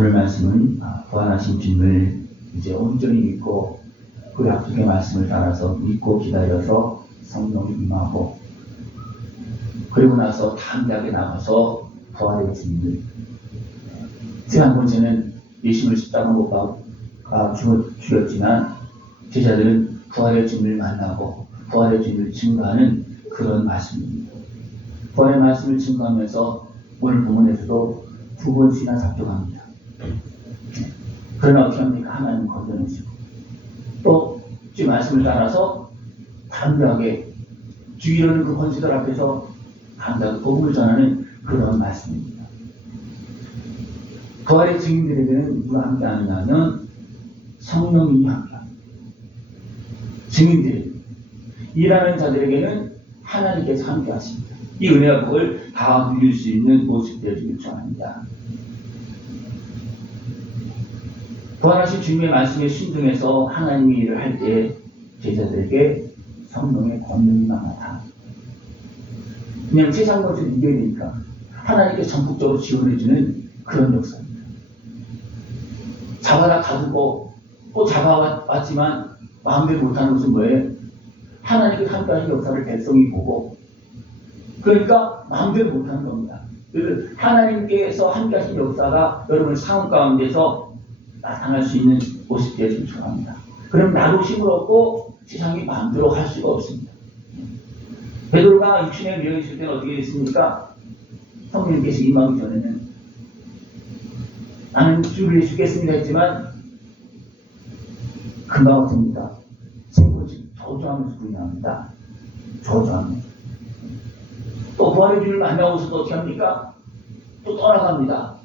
오늘 말씀은 부활하신 주님을 이제 온전히 믿고 그 약속의 말씀을 따라서 믿고 기다려서 성령이 임하고 그리고 나서 담대하게 나가서 부활의 주님을 지난번에는 예수님을 십자가 못 박아 죽였지만 제자들은 부활의 주님을 만나고 부활의 주님을 증거하는 그런 말씀입니다. 부활의 말씀을 증거하면서 오늘 본문에서도 두 번씩이나 잡혀갑니다. 그러나 어떻게 합니까? 하나님 건져내시고 또 주 말씀을 따라서 담대하게 주위로는 그 권수들 앞에서 담대하게 복음을 전하는 그런 말씀입니다. 부활의 증인들에게는 누가 함께하느냐 하면 성령님이 함께합니다. 증인들, 일하는 자들에게는 하나님께서 함께하십니다. 이 은혜와 복을 다 누릴 수 있는 모습 되어주길 축원합니다. 부활하신 주님의 말씀에 순종해서 하나님의 일을 할 때 제자들에게 성령의 권능이 나타납니다. 그냥 세상 것을 이겨야 되니까 하나님께 전폭적으로 지원해주는 그런 역사입니다. 잡아다 가두고 또 잡아왔지만 마음대로 못하는 것은 뭐예요? 하나님께 함께하신 역사를 백성이 보고 그러니까 마음대로 못하는 겁니다. 하나님께서 함께하신 역사가 여러분 상황 가운데서 나타날 수 있는 모습 되어주길 축원합니다. 그럼 나도 힘을 얻고 세상이 마음대로 할 수가 없습니다. 베드로가 육신에 밀려 있을 때는 어떻게 됐습니까? 성령님께서 임하기 전에는 나는 주를 죽겠습니다 했지만 금방 어떻습니까? 생고지 저주하면서 부인합니다. 저주하면서 또 부활의 주를 만나고서도 어떻게 합니까? 또 떠나갑니다.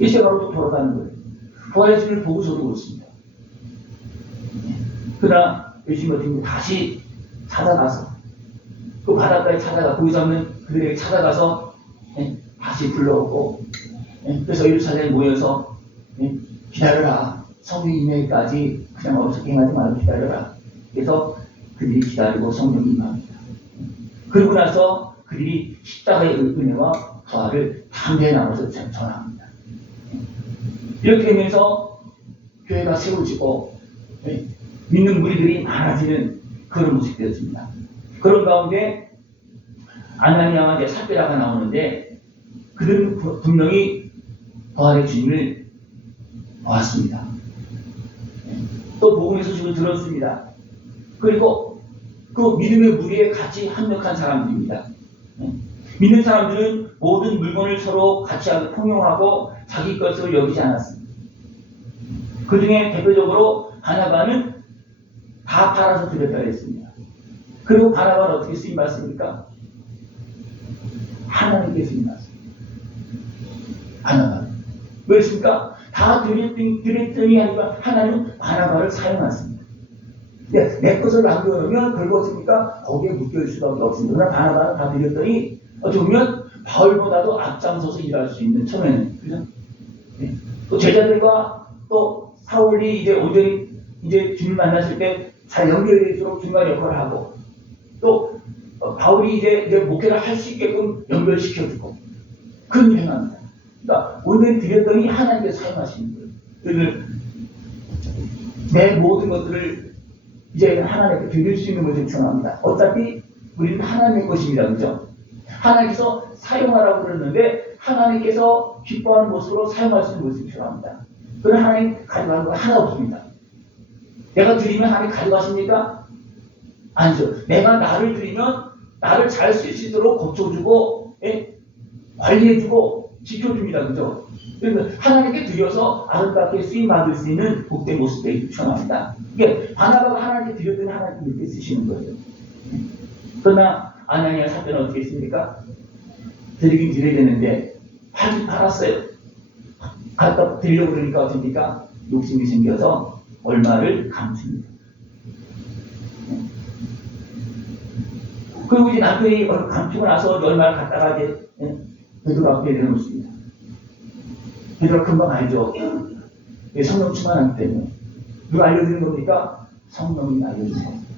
일세가로 또 돌아가는 거예요. 부활의 주를 보고서도 그렇습니다. 그러나 예수님 같은 경우 다시 찾아가서 그 바닷가에 찾아가 고기 잡는 그들에게 찾아가서 다시 불러오고 그래서 예루살렘에 모여서 기다려라. 성령이 임하기까지 그냥 어떻게 행하지 말고 기다려라. 그래서 그들이 기다리고 성령이 임합니다. 그러고 나서 그들이 십자가의 은혜와 부활을 담대히 나눠서 전합니다. 이렇게 되면서 교회가 세워지고 믿는 무리들이 많아지는 그런 모습이 되었습니다. 그런 가운데 아나니아와 삽비라가 나오는데 그들은 분명히 부활의 주님을 보았습니다. 또 복음의 소식을 들었습니다. 그리고 그 믿음의 무리에 같이 합력한 사람들입니다. 믿는 사람들은 모든 물건을 서로 같이 통용하고 자기 것으로 여기지 않았습니다. 그 중에 대표적으로 바나바는 다 팔아서 드렸다 했습니다. 그리고 바나바는 어떻게 쓰임받습니까? 하나님께 쓰임받습니다. 바나바는. 왜였습니까? 다 드렸더니 하니까 하나님은 바나바를 사용했습니다. 내 것을 남겨놓으면 그것입니까? 거기에 묶여있을 수밖에 없습니다. 그러나 바나바는 다 드렸더니 어떻게 보면 바울보다도 앞장서서 일할 수 있는 처음에는 그죠? 또 제자들과 또 사울이 이제 온전히 이제 주님 만났을 때 잘 연결될수록 중간 역할을 하고 또 바울이 이제 목회를 할 수 있게끔 연결시켜주고 그런 일을 행합니다. 그러니까 온전히 드렸더니 하나님께서 사용하시는 거예요. 그래서 내 모든 것들을 이제 하나님께 드릴 수 있는 것을 추천합니다. 어차피 우리는 하나님의 것입니다. 그죠? 하나님께서 사용하라고 그러는데 하나님께서 기뻐하는 모습으로 사용할 수 있는 것을 추천합니다. 그런 하나님 가져가는 거 하나 없습니다. 내가 드리면 하나님 가져가십니까? 아니죠. 내가 나를 드리면 나를 잘 쓸 수 있도록 고쳐주고 관리해주고 지켜줍니다. 그죠? 그래서 하나님께 드려서 아름답게 쓰임받을 수 있는 복된 모습 되기 추천합니다. 이게 바나바가 하나님께 드렸더니 하나님께 이렇게 쓰시는 거예요. 그러나 아나니아 삽비는 어떻게 했습니까? 드리긴 드려야 되는데 팔았어요. 갖다 드리려고 그러니까 어떻습니까? 욕심이 생겨서 얼마를 감춥니다. 그리고 이제 남편이 감추고 나서 얼마를 갖다가 이제 베드로 앞에 내놓습니다. 베드로가 금방 알죠. 성령 충만하기 때문에. 누가 알려드리는 겁니까? 성령이 알려주는 겁니다.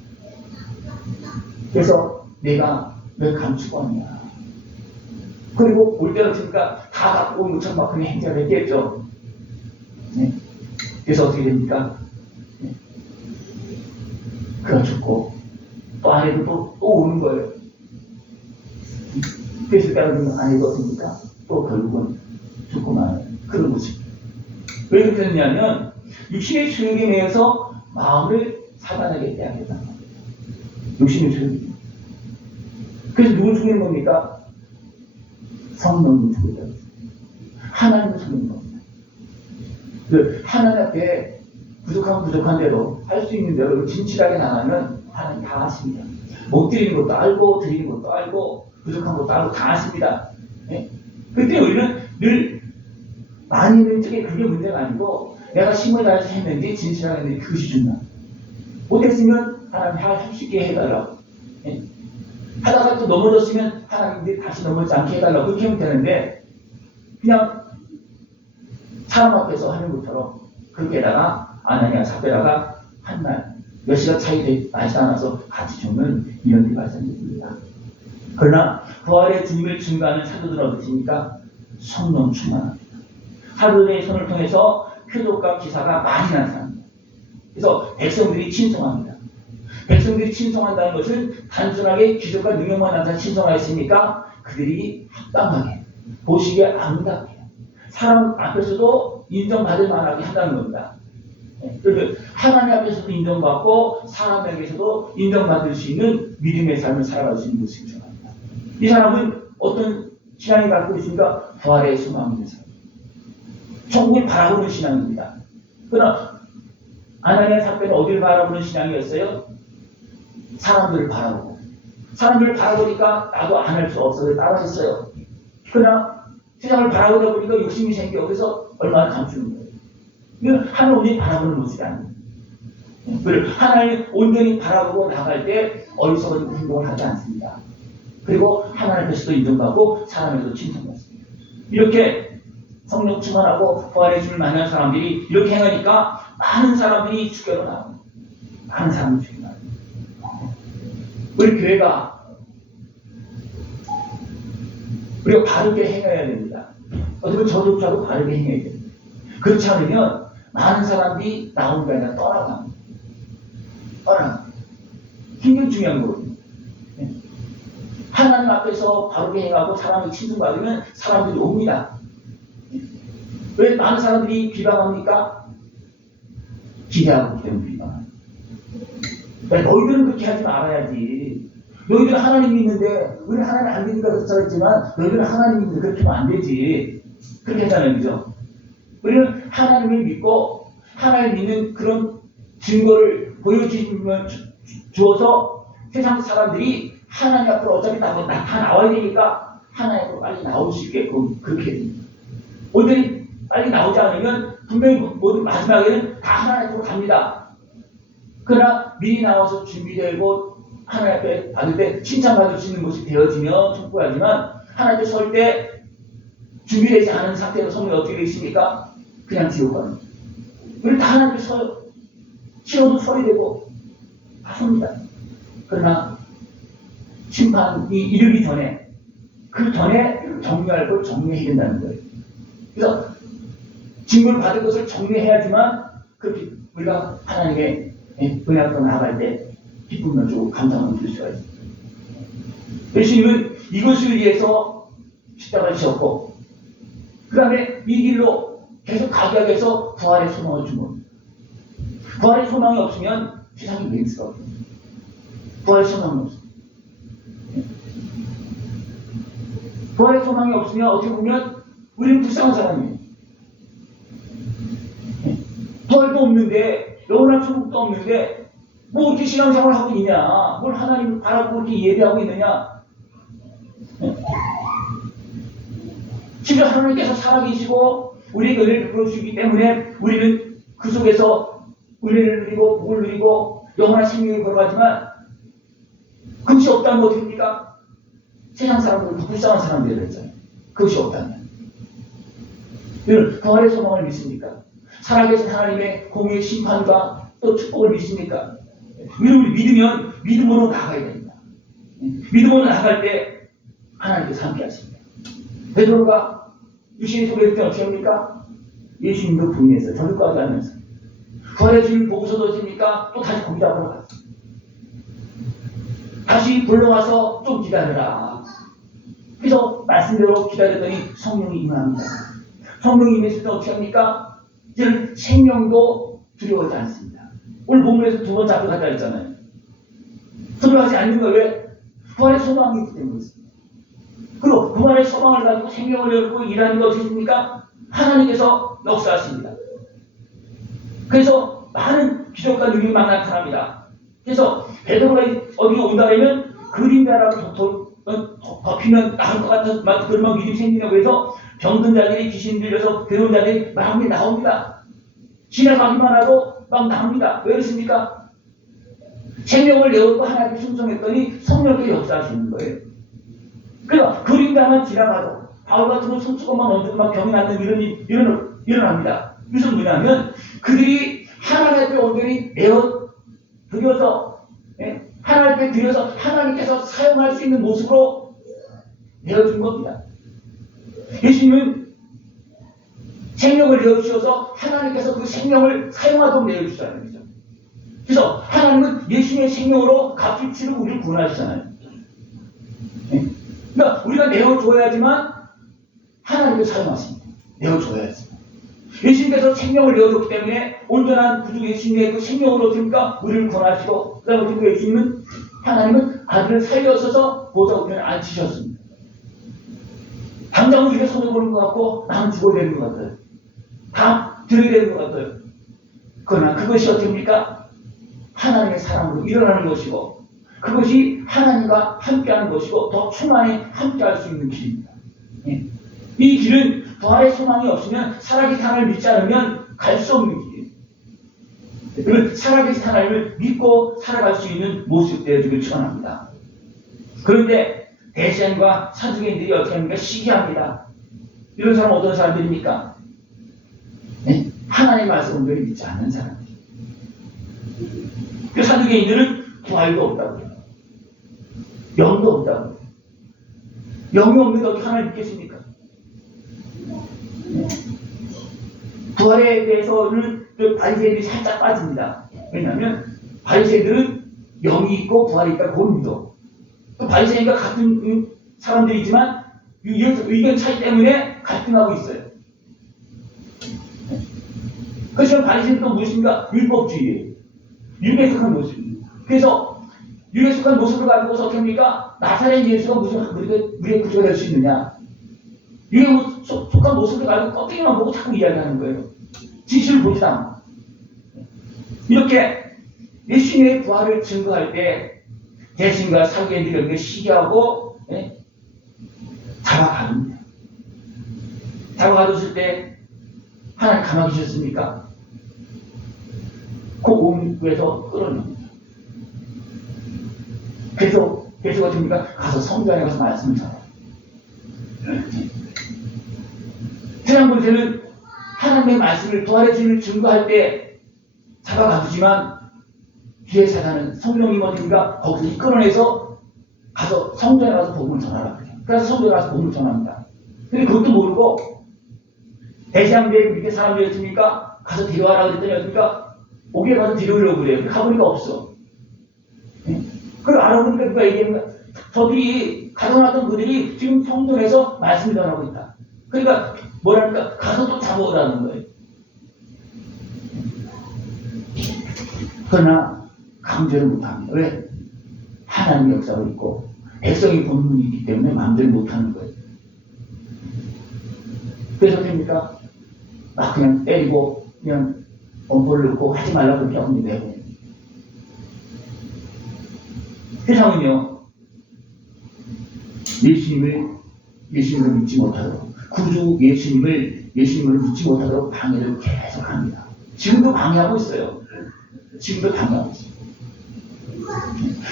그래서 내가 왜 감추고 왔냐. 그리고 올 때가 없으니까 다 갖고 온 것처럼 막 그냥 행자를 했겠죠. 네. 그래서 어떻게 됩니까? 네. 그가 죽고 또 아내도 또 오는 거예요. 그래서 따르면 아내도 어떻습니까? 또 결국은 죽고 마는 그런 모습. 왜 그렇게 됐냐면 육신의 소욕에 매여서 마음을 사단하게 빼앗겼다. 육신의 소욕이. 그래서 누굴 죽이는 겁니까? 성령을 죽였다. 하나님을 죽이는 겁니다. 그 하나님 앞에 부족하면 부족한 대로 할 수 있는 대로 진실하게 나가면 하나님 다 아십니다. 못 드리는 것도 알고 드리는 것도 알고 부족한 것도 알고 다 아십니다. 네? 그때 우리는 늘 많이 있는 쪽에 그게 문제가 아니고 내가 힘을 다해서 했는지 진실하게 했는지 그것이 중요한. 못했으면 하나님 할 수 있게 해달라고. 네? 하다가 또 넘어졌으면 하나님들이 다시 넘어지지 않게 해달라고 그렇게 하면 되는데 그냥 사람 앞에서 하는 것처럼 그렇게다가 아나니아 삽베라가 한 날 몇 시간 차이 나지 않아서 같이 죽는 이런 일이 발생했습니다. 그러나 부활의 주님을 증거하는 사도들은 어떻습니까? 성령 충만합니다. 사도들의 손을 통해서 표적과 기사가 많이 나타납니다. 그래서 백성들이 친송합니다. 백성들이 친송한다는 것은 단순하게 기적과 능력만 나타나 친송하였습니까? 그들이 합당하게 보시기에 아름답게 사람 앞에서도 인정받을 만하게 한다는 겁니다. 그래서 하나님 앞에서도 인정받고 사람에게서도 인정받을 수 있는 믿음의 삶을 살아갈 수 있는 것을 전합니다. 이 사람은 어떤 신앙이 갖고 있습니까? 부활의 소망이 있는 사람. 천국을 바라보는 신앙입니다. 그러나 아나니아 삽베는 어디를 바라보는 신앙이었어요? 사람들을 바라보고. 사람들을 바라보니까 나도 안 할 수 없어서 따라했어요. 그러나 세상을 바라보다 보니까 욕심이 생겨. 그래서 얼마나 감추는 거예요. 이건 하나님 온전히 바라보는 모습이 아닙니다. 그리고 하나님 온전히 바라보고 나갈 때 어리석은 행동을 하지 않습니다. 그리고 하나님 앞에서도 인정받고 사람에서도 칭찬받습니다. 이렇게 성령 충만하고 부활의 주를 만난 사람들이 이렇게 행하니까 많은 사람들이 주교로 나옵니다. 많은 사람들이 주교로 나옵니다. 우리 교회가 우리가 바르게 행해야 됩니다. 어떻게 저조차도 바르게 행해야 됩니다. 그렇지 않으면 많은 사람들이 나오는 게 아니라 떠나갑니다. 떠나갑니다. 굉장히 중요한 거거든요. 하나님 앞에서 바르게 행하고 사람이 칭송받으면 사람들이 옵니다. 왜 많은 사람들이 비방합니까? 기대하고 때문에 비방합니다. 너희들은 그렇게 하지 말아야지. 너희들은 하나님 믿는데 우리는 하나님 안 믿으니까 그렇다 했지만 너희들은 하나님 믿는데 그렇게 하면 안 되지. 그렇게 하잖아요. 그죠? 우리는 하나님을 믿고 하나님 믿는 그런 증거를 보여주면 주어서 세상 사람들이 하나님 앞으로 어차피 다 나와야 되니까 하나님 앞으로 빨리 나올 수 있게끔 그렇게 됩니다. 오늘이 빨리 나오지 않으면 분명히 모든 마지막에는 다 하나님 앞으로 갑니다. 그러나 미리 나와서 준비되고 하나님 앞에 받을 때 칭찬받을 수 있는 것이 되어지면 천국하지만 하나님 앞에 설 때 준비되지 않은 상태에서 성령이 어떻게 되어 있습니까? 그냥 지옥 가는 거예요. 우리 다 하나님 앞에 서요. 싫어도 서야 되고 다 섭니다. 그러나 심판이 이르기 전에 그 전에 정리할 걸 정리해야 된다는 거예요. 그래서 증거를 받을 것을 정리해야지만 그렇게 우리가 하나님의 은혜 앞으로 나아갈 때 기쁨을 주고 감사함을 줄 수가 있습니다. 예수님은 이것을 위해서 십자가를 지었고 그 다음에 이 길로 계속 가기 위해서 부활의 소망을 준 겁니다. 부활의 소망이 없으면 세상에 왜 있을 수 없습니다. 부활의 소망이 없습니다. 부활의 소망이 없으면 어떻게 보면 우리는 불쌍한 사람이에요. 부활도 없는데 영원한 천국도 없는데 뭐 이렇게 신앙생활을 하고 있냐, 뭘 하나님을 바라보고 이렇게 예배하고 있느냐. 진짜 하나님께서 살아계시고 우리에게 은혜를 베풀어 주시기 때문에 우리는 그 속에서 은혜를 누리고 복을 누리고 영원한 생명을 걸어가지만 그것이 없다면 어떻게 됩니까? 세상 사람들은 불쌍한 사람들이라고 했잖아요. 그것이 없다면 여러분 부활의 소망을 믿습니까? 살아계신 하나님의 공의의 심판과 또 축복을 믿습니까? 우리 믿으면 믿음으로 나아가야 됩니다. 믿음으로 나아갈 때 하나님께서 함께 하십니다. 베드로가 유신의 소리를 듣지 어떻게 합니까? 예수님도 부인해서 저녁까지 하면서 부활의 주를 보고서도 어떻습니까? 또 다시 고기 잡으러 갔어. 다시 불러와서 좀 기다려라. 그래서 말씀대로 기다렸더니 성령이 임합니다. 성령이 임했을 때 어떻게 합니까? 이제는 생명도 두려워하지 않습니다. 오늘 본문에서 두 번 잡혀갔다 했잖아요. 두려워하지 않는 거예요. 왜? 부활의 소망이 있기 때문에 있습니다. 그리고 부활의 소망을 가지고 생명을 열고 일하는 게 어떻습니까? 하나님께서 역사하십니다. 그래서 많은 기적과 능력이 막 나타납니다. 그래서 베드로가 어디에 온다면 그림자라고 덮이면 나올 것 같은 그런 믿음이 생기냐고 해서 병든 자들이 귀신 들려서 괴로운 자들이 막 나옵니다. 지나가기만 하고 막 나옵니다. 왜 그렇습니까? 생명을 내어놓고 하나님께 순종했더니 성령께 역사하시는 거예요. 그러니까 그림자만 지나가도 바울 같은 건 손수건만 얹어도 막 병이 낫는 이런 일이 일어납니다. 무슨 뭐냐면 그들이 하나님 앞에 온전히 내어드려서 하나님 앞에 드려서 하나님께서 사용할 수 있는 모습으로 내어준 겁니다. 예수님은 생명을 내어주셔서 하나님께서 그 생명을 사용하도록 내어주시잖아요. 그죠? 그래서 하나님은 예수님의 생명으로 값을 치르고 우리를 구원하시잖아요. 그러니까 우리가 내어줘야지만 하나님을 사용하십니다. 내어줘야지. 예수님께서 생명을 내어줬기 때문에 온전한 구주 예수님의 그 생명으로 어떻습니까? 우리를 구원하시고 그 다음에 예수님은 하나님은 아들을 살려서서 보좌 우편에 앉히셨습니다. 당장 우리가 손해 보는 것 같고 남 죽어야 되는 것 같아요. 다 드려야 되는 것 같아요. 그러나 그것이 어떻습니까? 하나님의 사랑으로 일어나는 것이고 그것이 하나님과 함께하는 것이고 더 충만히 함께할 수 있는 길입니다. 이 길은 부활의 소망이 없으면 살아계신 하나님을 믿지 않으면 갈 수 없는 길이에요. 그 살아계신 하나님을 믿고 살아갈 수 있는 모습 되어주길 축원합니다. 그런데 대세인과 사두개인들이 어떻게 합니까? 시기합니다. 이런 사람은 어떤 사람들입니까? 하나님의 말씀을 온전히 믿지 않는 사람들. 그 사두개인들은 부활도 없다고 해요. 영도 없다고 해요. 영이 없는데 어떻게 하나님 믿겠습니까? 부활에 대해서는 바리새인들이 살짝 빠집니다. 왜냐하면 바리새인들은 영이 있고 부활이 있다 그걸 믿어. 또 바리새인과 같은 사람들이지만 의견 차이 때문에 갈등하고 있어요. 그래서 바리새인은 또 무엇인가? 율법주의예요. 율에 속한 모습입니다. 그래서 율에 속한 모습을 가지고서 어떻게 합니까? 나사렛 예수가 무슨 우리의 구조가 될 수 있느냐? 율에 속한 모습을 가지고 껍데기만 보고 자꾸 이야기하는 거예요. 진실을 보지 않아. 이렇게 예수님의 부활을 증거할 때 대신과 사기애들이 이렇게 시기하고 잡아가릅니다. 잡아가뒀을 때 하나님 가만히 계셨습니까? 그 옹구에서 끌어냅니다. 그래서 어떻습니까? 가서 성전에 가서 말씀을 전해요. 태양군세는 하나님의 말씀을 부활의 주님을 증거할 때 잡아가두지만 뒤에 사단은 성령이 어딘가 거기서 이끌어내서 가서 성전에 가서 복음을 전하라 그래요. 그래서 성전에 가서 복음을 전합니다. 근데 그것도 모르고 대시양대 밑에 사람들이었습니까? 가서 데려와라 그랬더니 어떻습니까? 오기에 가서 데려오려고 그래요. 가보니까 없어. 그걸 알아보니까 누가 얘기하는 거야? 저들이 가둬놨던 그들이 지금 성전에서 말씀을 전하고 있다. 그러니까 뭐랄까 가서 또 잡아오라는 거예요. 그러나 강제를 못합니다. 왜? 하나님의 역사가 있고 백성의 본문이 있기 때문에 마음대로 못하는 거예요. 그래서 됩니까? 막 그냥 때리고 그냥 엄포를 넣고 하지 말라고 그렇게 하고 내보내요. 세상은요 예수님을 믿지 못하도록 구주 예수님을 믿지 못하도록 방해를 계속합니다. 지금도 방해하고 있어요. 지금도 방해하고 있어요.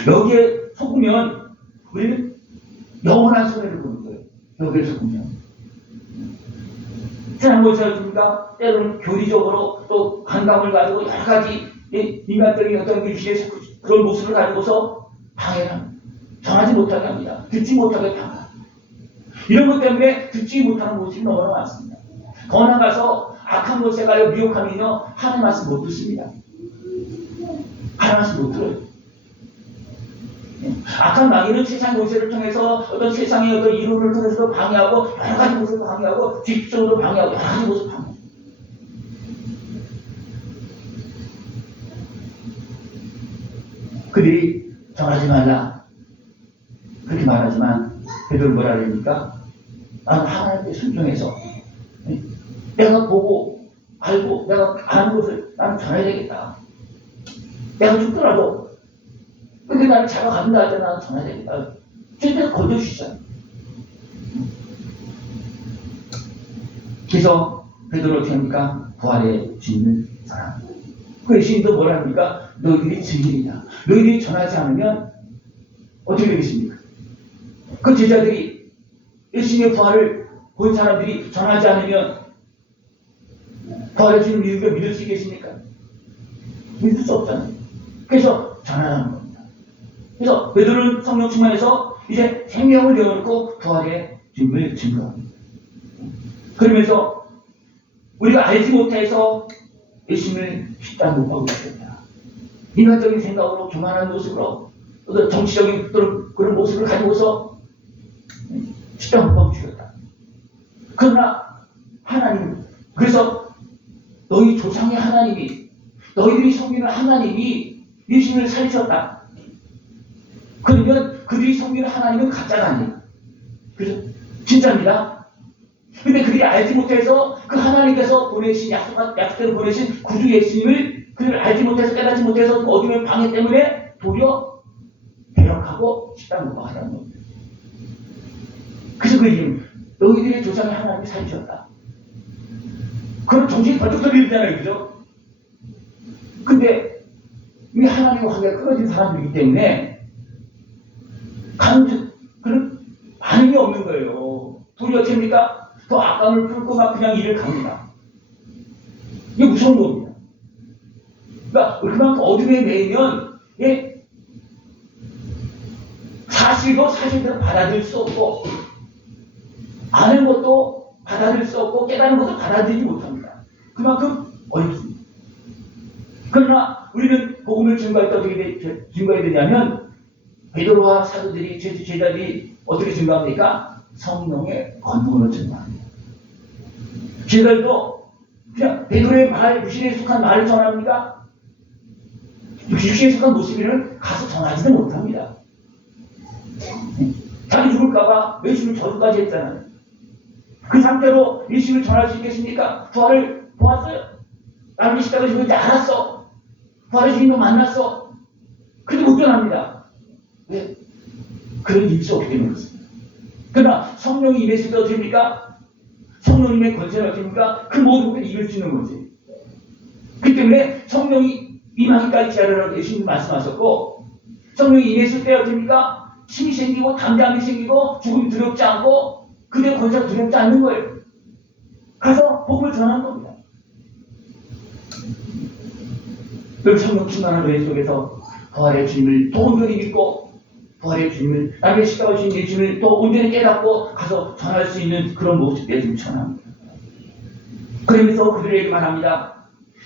여기에 속으면 우리는 영원한 손해를 보는 거예요. 여기에 속으면. 세상 무엇이었습니까? 때로는 교리적으로 또 감감을 가지고 여러 가지 인간적인 어떤 그런 모습을 가지고서 방해를 합니다. 전하지 못하게 합니다. 듣지 못하게 방해합니다. 이런 것 때문에 듣지 못하는 모습이 너무나 많습니다. 더 나가서 악한 곳에 가요 미혹하면요 하나님 말씀 못 듣습니다. 하나님 말씀 못 들어요. 악한 마귀는 세상 권세를 통해서 어떤 세상의 어떤 이론을 통해서도 방해하고 여러 가지 모습을 방해하고 직접적으로 방해하고 여러 가지 모습을 방해하고 그들이 전하지 말라 그렇게 말하지만 베드로는 뭐라 그러니까 나는 하나님께 순종해서 내가 보고 알고 내가 아는 것을 나는 전해야 되겠다. 내가 죽더라도 근데 나를 잡아간다 할 때 나는 전해야 되겠다. 주님께서 건져주시잖아요. 그래서 베드로 어떻게 합니까? 부활의 주님을 전합니다. 그 예수님도 뭐라 합니까? 너희들이 증인이다. 너희들이 전하지 않으면 어떻게 되겠습니까? 그 제자들이 예수님의 부활을 본 사람들이 전하지 않으면 부활의 주님을 믿을 수 있겠습니까? 믿을 수 없잖아요. 그래서 전하라는 겁니다. 그래서 베드로는 성령 충만해서 이제 생명을 내어놓고 부활의 주님을 증거합니다. 그러면서 우리가 알지 못해서 예수님을 십자가 못 박고 있습니다. 인간적인 생각으로 교만한 모습으로 어떤 정치적인 그런 모습을 가지고서 십자가 못 박고 죽였다. 그러나 하나님 그래서 너희 조상의 하나님이 너희들이 섬기는 하나님이 예수님을 살리셨다. 그러면 그들이 섬기는 하나님은 가짜가 아니에요. 그죠? 진짜입니다. 근데 그들이 알지 못해서 그 하나님께서 보내신 약속대로 보내신 구주 예수님을 그들을 알지 못해서 깨닫지 못해서 그 어둠의 방해 때문에 도리어 배역하고 십자가를 못 박았다는 겁니다. 그래서 그 이름 너희들의 조상의 하나님이 살리셨다. 그런 정신이 번쩍 들리잖아요. 그죠? 근데 이 하나님과 관계가 끊어진 사람들이기 때문에 그런 반응이 없는 거예요. 도리어 어떻습니까? 더 악감을 풀고 막 그냥 일을 갑니다. 이게 무서운 겁니다. 그러니까 그만큼 어둠에 매이면 예? 사실도 사실대로 받아들일 수 없고 아는 것도 받아들일 수 없고 깨닫는 것도 받아들이지 못합니다. 그만큼 어렵습니다. 그러나 우리는 복음을 증거할 때 어떻게 증거해야 되냐면 베드로와 사도들이 제자들이 어떻게 증거합니까? 성령의 권능으로 증거합니다. 제자들도 그냥 베드로의 말, 육신에 속한 말을 전합니까? 육신에 속한 모습을 가서 전하지도 못합니다. 자기 죽을까봐 예수님을 저주까지 했잖아요. 그 상태로 예수님을 전할 수 있겠습니까? 부활을 보았어요. 나를 십자가 죽은지 알았어. 부활의 주님도 만났어. 그래도 못 전합니다. 왜? 그런 일이 없기 때문에 그렇습니다. 그러나 성령이 임했을 때 어떻게 됩니까? 성령님의 권세를 어떻게 됩니까? 그 모든 것을 이길 수 있는 거지. 그렇기 때문에 성령이 임하기까지 기다리라고 예수님이 말씀하셨고 성령이 임했을 때 어떻게 됩니까? 힘이 생기고 담대함이 생기고 죽음이 두렵지 않고 그들의 권세가 두렵지 않는 거예요. 가서 복음을 전하는 겁니다. 그 성령 충만한 노예 속에서 부활의 주님을 또 온전히 믿고 부활의 주님을 나의 십자가 주신 예수님을 또 온전히 깨닫고 가서 전할 수 있는 그런 모습에 좀 전합니다. 그러면서 그들에게 말합니다.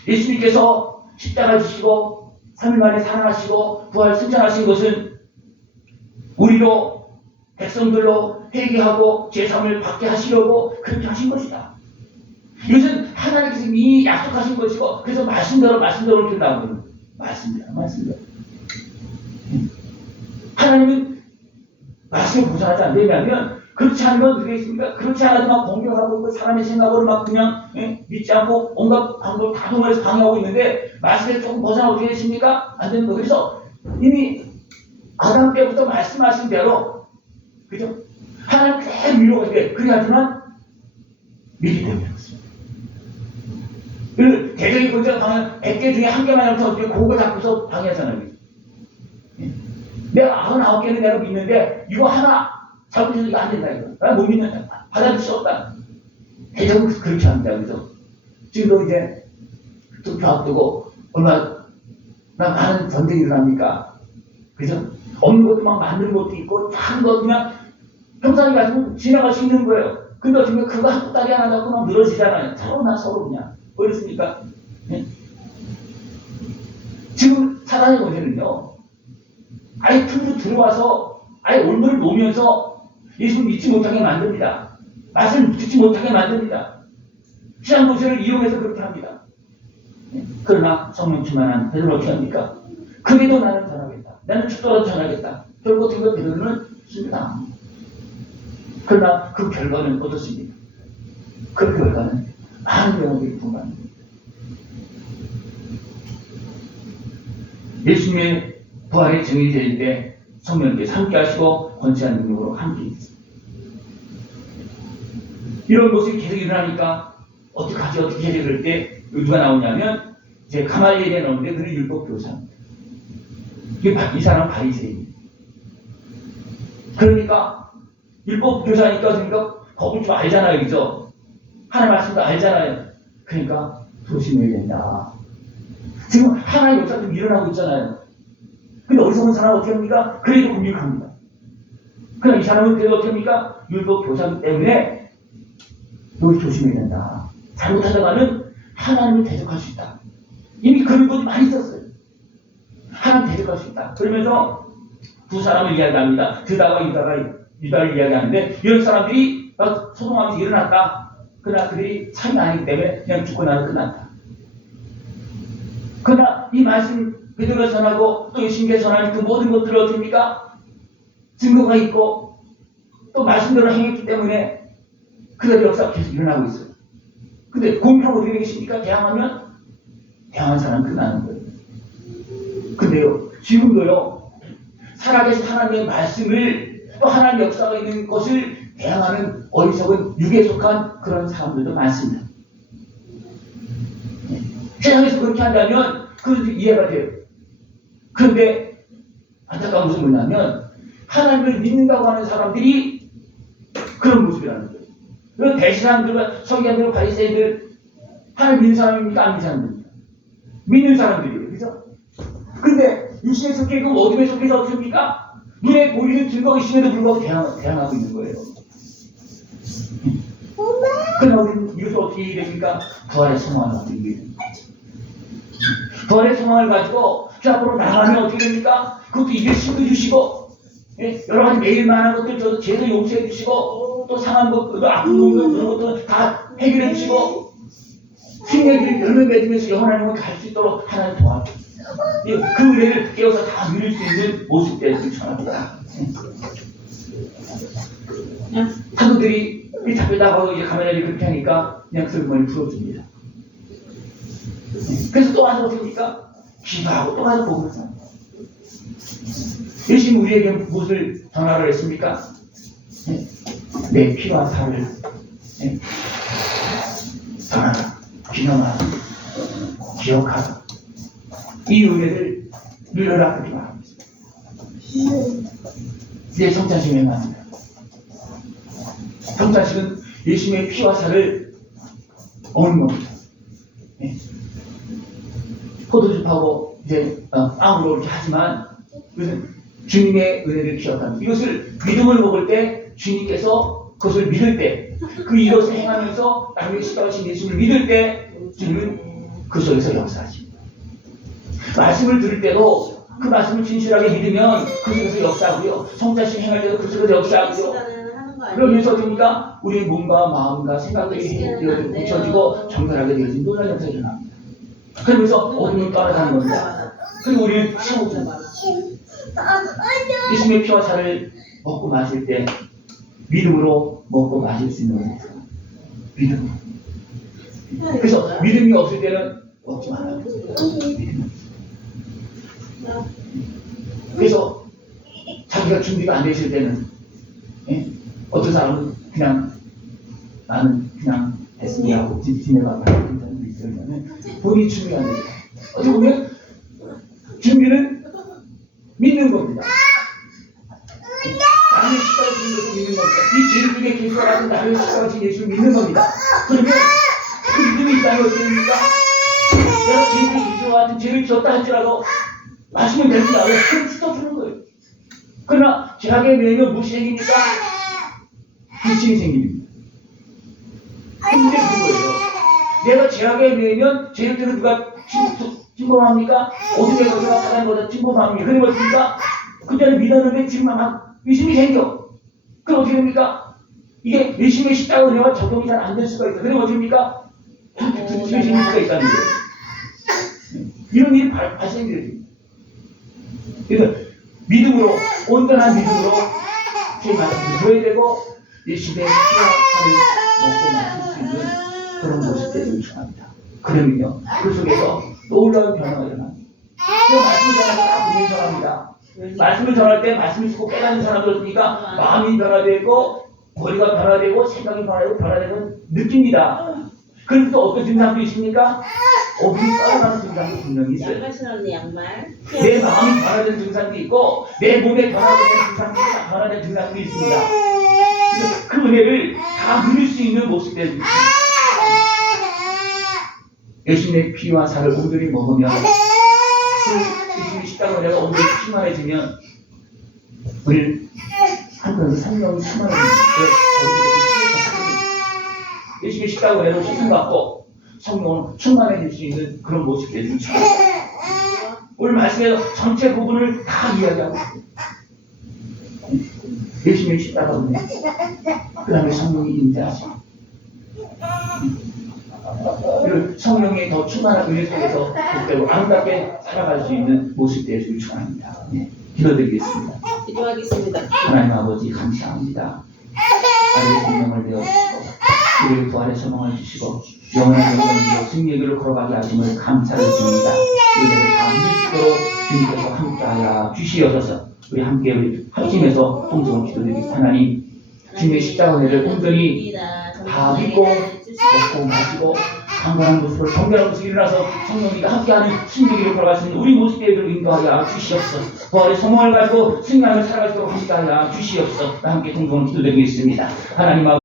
예수님께서 십자가 지시고 3일 만에 살아나시고 부활 승천하신 것은 우리로 백성들로 회개하고 제사함을 받게 하시려고 그렇게 하신 것이다. 이것은 하나님께서 이미 약속하신 것이고 그래서 말씀대로 이렇게 나오는 말씀대로. 하나님은 말씀을 보존하지 않는 왜냐하면 그렇지 않으면 어떻게 있습니까? 그렇지 않아도 막 공격하고 사람의 생각으로 막 그냥 믿지 않고 온갖 방법을 다 동원해서 방해하고 있는데 말씀에 조금 벗어나고 어떻게 되십니까? 안 되는 거. 그래서 이미 아담 때부터 말씀하신 대로 그죠? 하나님 계속 밀어가지고 그래야지만 믿기 때문에 그렇습니다. 그 대적이 본적 방해 100개 중에 한 개만 잡고서 그거 잡고서 방해하잖아요. 내가 99개는 내가 믿는데 이거 하나 잡고 있어서 이거 안 된다 이거. 나 못 믿는다. 받아들일 수 없다. 대적은 그렇게 합니다. 그래서 지금도 이제 투표 앞두고 얼마나 많은 전쟁이 일어납니까? 그죠? 없는 것도 막 만드는 것도 있고 작은 것 그냥 평상이 가지고 지나갈 수 있는 거예요. 근데 어쩌면 그거 한 다리 하나 잡고 막 늘어지잖아요. 서로 그냥. 그렇습니까? 네? 지금 사단의 문제는요, 아예 틀로 들어와서 아예 올무를 놓으면서 예수를 믿지 못하게 만듭니다. 맛을 듣지 못하게 만듭니다. 시장 도시를 이용해서 그렇게 합니다. 네? 그러나 성령 충만한 베드로는 어떻게 합니까? 그래도 나는 전하겠다. 나는 죽더라도 전하겠다. 결국 어떻게 베드로는 승리당합니다. 그러나 그 결과는 어떻습니까? 그 결과는 많은 영혼들이 분간합니다. 예수님의 부활의 정의될 때 성령께서 함께 하시고 권세한 능력으로 함께 있습니다. 이런 모습이 계속 일어나니까 어떡하지 어떻게 해야 그럴 때 누가 나오냐면 이제 가말리엘에 나오는데 그는 율법 교사입니다. 이 사람은 바리새인입니다. 그러니까 율법 교사니까 그러니까 법을 좀 알잖아요, 그죠? 하나님 말씀도 알잖아요. 그러니까 조심해야 된다. 지금 하나의 역사도 일어나고 있잖아요. 근데 어리석은 사람은 어떻게 합니까? 그래도 공격합니다. 그럼 이 사람은 그래도 어떻게 합니까? 율법 교사이기 때문에 너 조심해야 된다. 잘못하다가는 하나님을 대적할 수 있다. 이미 그런 것이 많이 있었어요. 하나님 대적할 수 있다. 그러면서 두 사람을 이야기합니다. 드다와 유다를 이야기하는데 이런 사람들이 소동하면서 일어났다. 그러나 그들이 참이 아니기 때문에 그냥 죽고 나면 끝났다. 그러나 이 말씀 베드로가 전하고 또 예수님께서 전하는 그 모든 것들을 어떻습니까? 증거가 있고 또 말씀대로 행했기 때문에 그들의 역사가 계속 일어나고 있어요. 근데 공평 어떻게 되겠습니까? 대항하면 대항한 사람은 끝나는 거예요. 근데요, 지금도요, 살아계신 하나님의 말씀을 또 하나님의 역사가 있는 것을 대항하는 어리석은 육에 속한 그런 사람들도 많습니다. 세상에서 그렇게 한다면 그것도 이해가 돼요. 그런데 안타까운 것은 뭐냐면 하나님을 믿는다고 하는 사람들이 그런 모습이라는 거예요. 그런 대신한들과 서기관들, 바리새인들 하나님 믿는 사람입니까? 안 믿는 사람입니까? 믿는 사람들이에요. 그죠? 근데 육신의 속해 그 어둠의 속에서 어떻습니까? 눈에 보이는 증거가 있음에도 불구하고 대항하고 있는 거예요. 그러나 우리는 이것을 어떻게 됩니까? 부활의 소망을 가지고 있는 거예요. 부활의 소망을 가지고 그 앞으로 나가면 어떻게 됩니까? 그것도 이길 힘도 주시고, 예? 여러 가지 매일 만한 것들 저도 죄도 용서해 주시고, 또 상한 것도 아픈 것도 그런 것도 다 해결해 주시고, 생명을 열매 맺으면서 영원한 영혼을 갈 수 있도록 하나님 도와주십니다. 그 은혜를 깨워서 다 누릴 수 있는 모습들을 전합니다. 사도들이 잡혀다가고 이제 가면을 그렇게 하니까 그냥 슬픔을 풀어줍니다. 그래서 또 와서 어떻게 합니까? 기도하고 또 와서 복음을 전합니다. 예수님 우리에게 무엇을 전하라 했습니까? 내 피와 살을 전하라, 기념하라, 기억하라. 이 은혜를 누려라 그렇게 말합니다. 이제 성찬식에 말합니다. 성찬식은 예수님의 피와 살을 먹는 겁니다. 포도즙하고 이제 빵으로 이렇게 하지만 이것은 주님의 은혜를 기억합니다. 이것을 믿음을 먹을 때 주님께서 그것을 믿을 때 그 이것을 행하면서 나중에 십자가신 예수님을 믿을 때 주님은 그 속에서 역사하십니다. 말씀을 들을 때도 그 말씀을 진실하게 믿으면 그 속에서 역사하고요. 성찬식 행할 때도 그 속에서 역사하고요. 그러면서 됩니까? 우리의 몸과 마음과 생각들이 붙여지고 정결하게 되어진 놀라운 역사가 일어납니다. 그러면서 어둠을 떠나가는 겁니다. 그리고 우리는 세워줍니다. 예수님의 피와 살을 먹고 마실 때 믿음으로 먹고 마실 수 있는 겁니다. 믿음. 그래서 믿음이 없을 때는 먹지 말아요. 믿음. 그래서 자기가 준비가 안 되실 때는 어떤 사람은 그냥 나는 그냥 했으니 하고 지내가고 하는 사람도 있으면 본인이 준비가 안 돼요. 어떻게 보면 준비는 믿는 겁니다. 나는 십자가진 예수를 믿는 겁니다. 이 죄를 중에 길과 같은 나를 십자가진 예수를 믿는 겁니다. 그러면 그 믿음이 있다면 어떻게 됩니까? 내가 죄를 지와 같은 죄를 지었다 할지라도 마시면 됩니다. 왜? 그럼 씻어주는 거예요. 그러나 죄악에 매이면 무엇이 생깁니까? 불신이 생깁니다. 근데 그거예요. 내가 죄악에 매이면 죄를 때는 누가 침범합니까? 어디 내가 사단보다 침범합니까? 그리고 어떻습니까? 그때는 믿었는데 지금 막 의심이 생겨. 그럼 어떻게 됩니까? 이게 의심의 십자가가 적용이 잘 안 될 수가 있어. 그럼 어떻게 됩니까? 의심이 생길 수가 있다는 거예요. 이런 일이 발생돼요. 그래서 믿음으로, 온전한 믿음으로 제 말씀을 들어야 되고 이 시대의 피와 살을 먹고 마실 수 있는 그런 모습들을 요청합니다. 그러면요, 그 속에서 놀라운 변화가 일어납니다. 그 말씀을 전할 때 다 분명히 전합니다. 말씀을 전할 때 말씀을 듣고 깨닫는 사람들 어떻습니까? 마음이 변화되고 머리가 변화되고 생각이 변화되고 느낍니다. 그래서 또 어떤 증상도 있습니까? 어둠이 따라가는 증상도 분명히 있어요. 양말 신었네, 양말. 내 마음이 변화된 증상도 있고 내 몸에 변화된 증상도 있습니다. 그래서 그 은혜를 다 누릴 수 있는 모습들이 있습니다. 예수님의 피와 살을 온전히 먹으면 그 예수님의 십자가로 내가 온전히 충만해지면 우리 한편에서 성령이 충만해지는 예수님의 십자가로 내가 씻음받고 성령은 충만해질 수 있는 그런 모습들이 있습니다. 오늘 말씀에서 전체 부분을 다 이야기하고 있습니다. 예수님의 십자가 은혜, 그 다음에 성령이 임재하시고 그리고 성령이 더 충만한 은혜 속에서 그대로 아름답게 살아갈 수 있는 모습들을 요청합니다. 네, 기도드리겠습니다. 기도하겠습니다. 하나님 아버지 감사합니다. 아들의 생명을 내어주시고 우리를 부활의 소망을 주시고 영원한 영광으로 승리의 길을 걸어가게 하심을 감사를 드립니다. 우리를 다 믿을 수 있도록 주님께서 함께하여 주시옵소서. 우리 함께 합심해서 통성을 기도드립니다. 하나님 주님의 십자가 은혜를 온전히 다 믿고 먹고 마시고 강건한 모습으로 정결한 모습이 일어나서 성령님과 함께하는 승리를 걸어갈 수 있는 우리 모습들을 인도하여 주시옵소서. 부활의 소망을 가지고 승리하며 살아갈 수 있도록 함께하여 주시옵소서. 함께 통성을 기도드리겠습니다. 하나님 아버지